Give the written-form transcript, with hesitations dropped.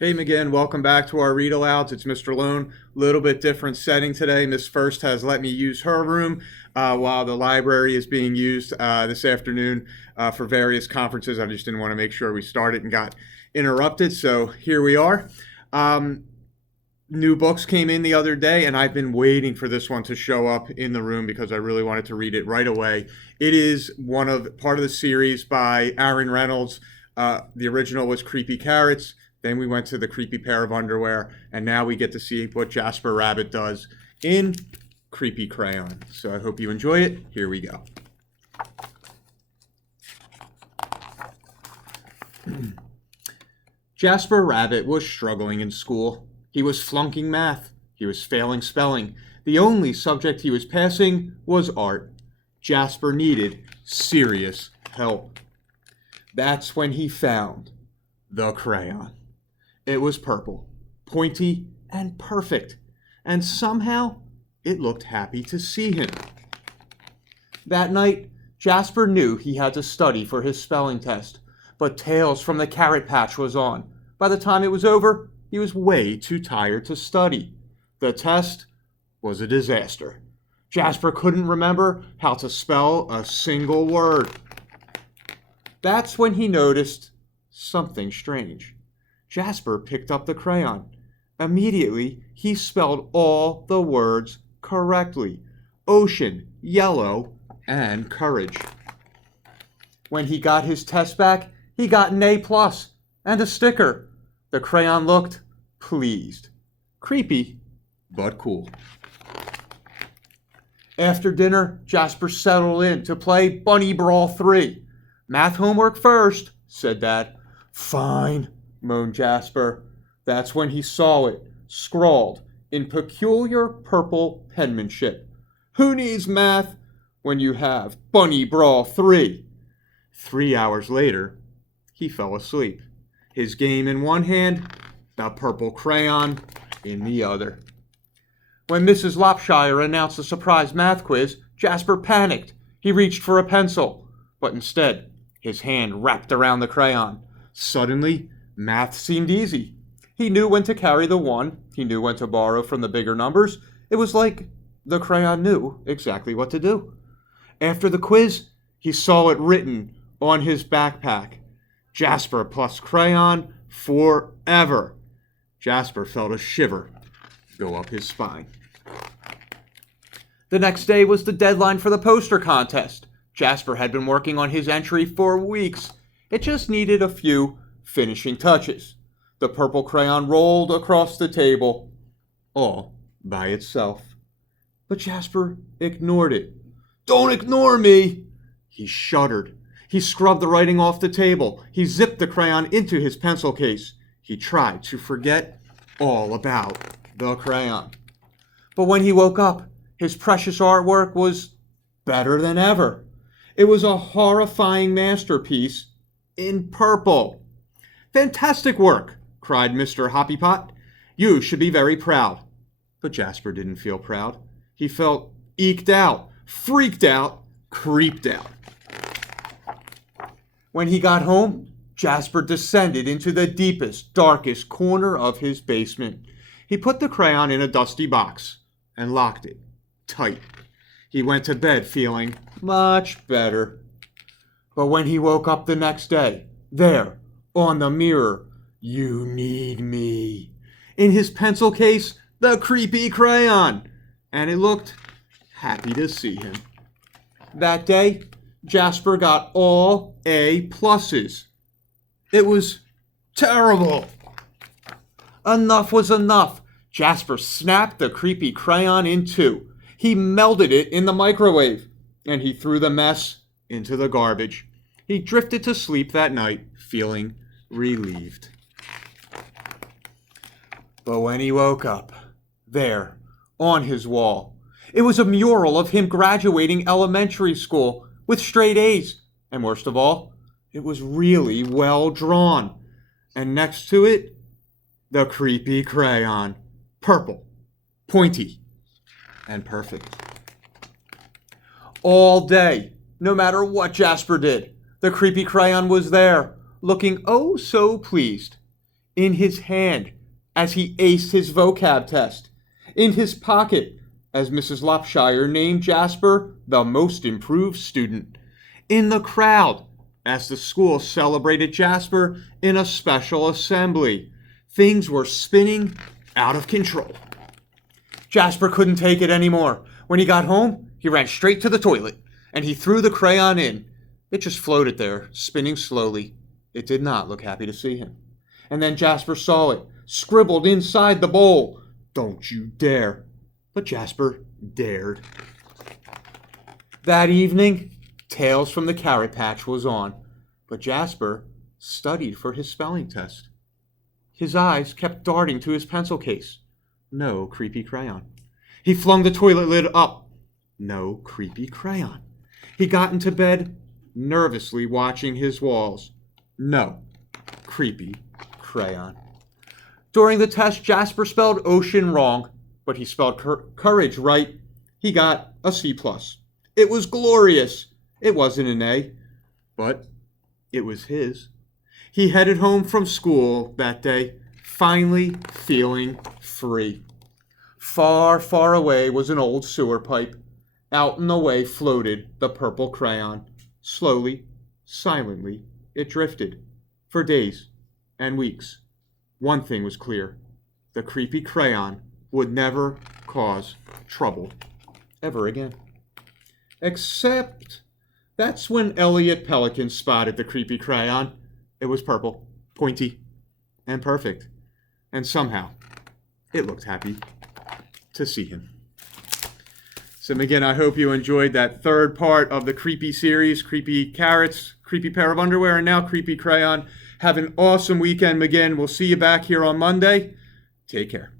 Hey again, welcome back to our read alouds. It's Mr. Lohn. Little bit different setting today. Miss First has let me use her room while the library is being used this afternoon for various conferences. I just didn't want to make sure we started and got interrupted. So here we are. New books came in the other day, and I've been waiting for this one to show up in the room because I really wanted to read it right away. It is part of the series by Aaron Reynolds. The original was Creepy Carrots. Then we went to the Creepy Pair of Underwear, and now we get to see what Jasper Rabbit does in Creepy Crayon. So I hope you enjoy it. Here we go. Jasper Rabbit was struggling in school. He was flunking math. He was failing spelling. The only subject he was passing was art. Jasper needed serious help. That's when he found the crayon. It was purple, pointy, and perfect, and somehow it looked happy to see him. That night, Jasper knew he had to study for his spelling test, but Tales from the Carrot Patch was on. By the time it was over, he was way too tired to study. The test was a disaster. Jasper couldn't remember how to spell a single word. That's when he noticed something strange. Jasper picked up the crayon. Immediately, he spelled all the words correctly. Ocean, yellow, and courage. When he got his test back, he got an A+ and a sticker. The crayon looked pleased. Creepy, but cool. After dinner, Jasper settled in to play Bunny Brawl 3. Math homework first, said Dad. Fine, moaned Jasper. That's when he saw it, scrawled in peculiar purple penmanship. Who needs math when you have Bunny Brawl 3? 3 hours later, he fell asleep. His game in one hand, the purple crayon in the other. When Mrs. Lopshire announced a surprise math quiz, Jasper panicked. He reached for a pencil, but instead, his hand wrapped around the crayon. Suddenly, math seemed easy. He knew when to carry the 1. He knew when to borrow from the bigger numbers. It was like the crayon knew exactly what to do. After the quiz, he saw it written on his backpack. Jasper plus crayon forever. Jasper felt a shiver go up his spine. The next day was the deadline for the poster contest. Jasper had been working on his entry for weeks. It just needed a few finishing touches. The purple crayon rolled across the table, all by itself. But Jasper ignored it. Don't ignore me! He shuddered. He scrubbed the writing off the table. He zipped the crayon into his pencil case. He tried to forget all about the crayon. But when he woke up, his precious artwork was better than ever. It was a horrifying masterpiece in purple. Fantastic work, cried Mr. Hoppypot. You should be very proud. But Jasper didn't feel proud. He felt eked out, freaked out, creeped out. When he got home, Jasper descended into the deepest, darkest corner of his basement. He put the crayon in a dusty box and locked it tight. He went to bed feeling much better. But when he woke up the next day, there, on the mirror, you need me. In his pencil case, the creepy crayon. And it looked happy to see him. That day, Jasper got all A+. It was terrible. Enough was enough. Jasper snapped the creepy crayon in two. He melted it in the microwave, and he threw the mess into the garbage. He drifted to sleep that night, feeling relieved. But when he woke up, there, on his wall, it was a mural of him graduating elementary school with straight A's. And worst of all, it was really well drawn. And next to it, the creepy crayon. Purple, pointy, and perfect. All day, no matter what Jasper did, the creepy crayon was there, looking oh so pleased. in his hand as he aced his vocab test, in his pocket as Mrs. Lopshire named Jasper the most improved student, in the crowd as the school celebrated Jasper in a special assembly. Things were spinning out of control. Jasper couldn't take it anymore. When he got home, he ran straight to the toilet, and he threw the crayon in. It just floated there, spinning slowly. It did not look happy to see him. And then Jasper saw it, scribbled inside the bowl. "Don't you dare." But Jasper dared. That evening, Tales from the Carrot Patch was on, but Jasper studied for his spelling test. His eyes kept darting to his pencil case. No creepy crayon. He flung the toilet lid up. No creepy crayon. He got into bed, nervously watching his walls. No creepy crayon. During the test, Jasper spelled ocean wrong, but he spelled courage right. He got a C+. It was glorious. It wasn't an A, but it was his. He headed home from school that day, finally feeling free. Far, far away was an old sewer pipe. Out in the way floated the purple crayon. Slowly, silently, it drifted. For days and weeks. One thing was clear. The creepy crayon would never cause trouble ever again. Except that's when Elliot Pelican spotted the creepy crayon. It was purple, pointy, and perfect. And somehow, it looked happy to see him. So again, I hope you enjoyed that third part of the creepy series, Creepy Carrots, Creepy Pair of Underwear, and now Creepy Crayon. Have an awesome weekend, McGinn. We'll see you back here on Monday. Take care.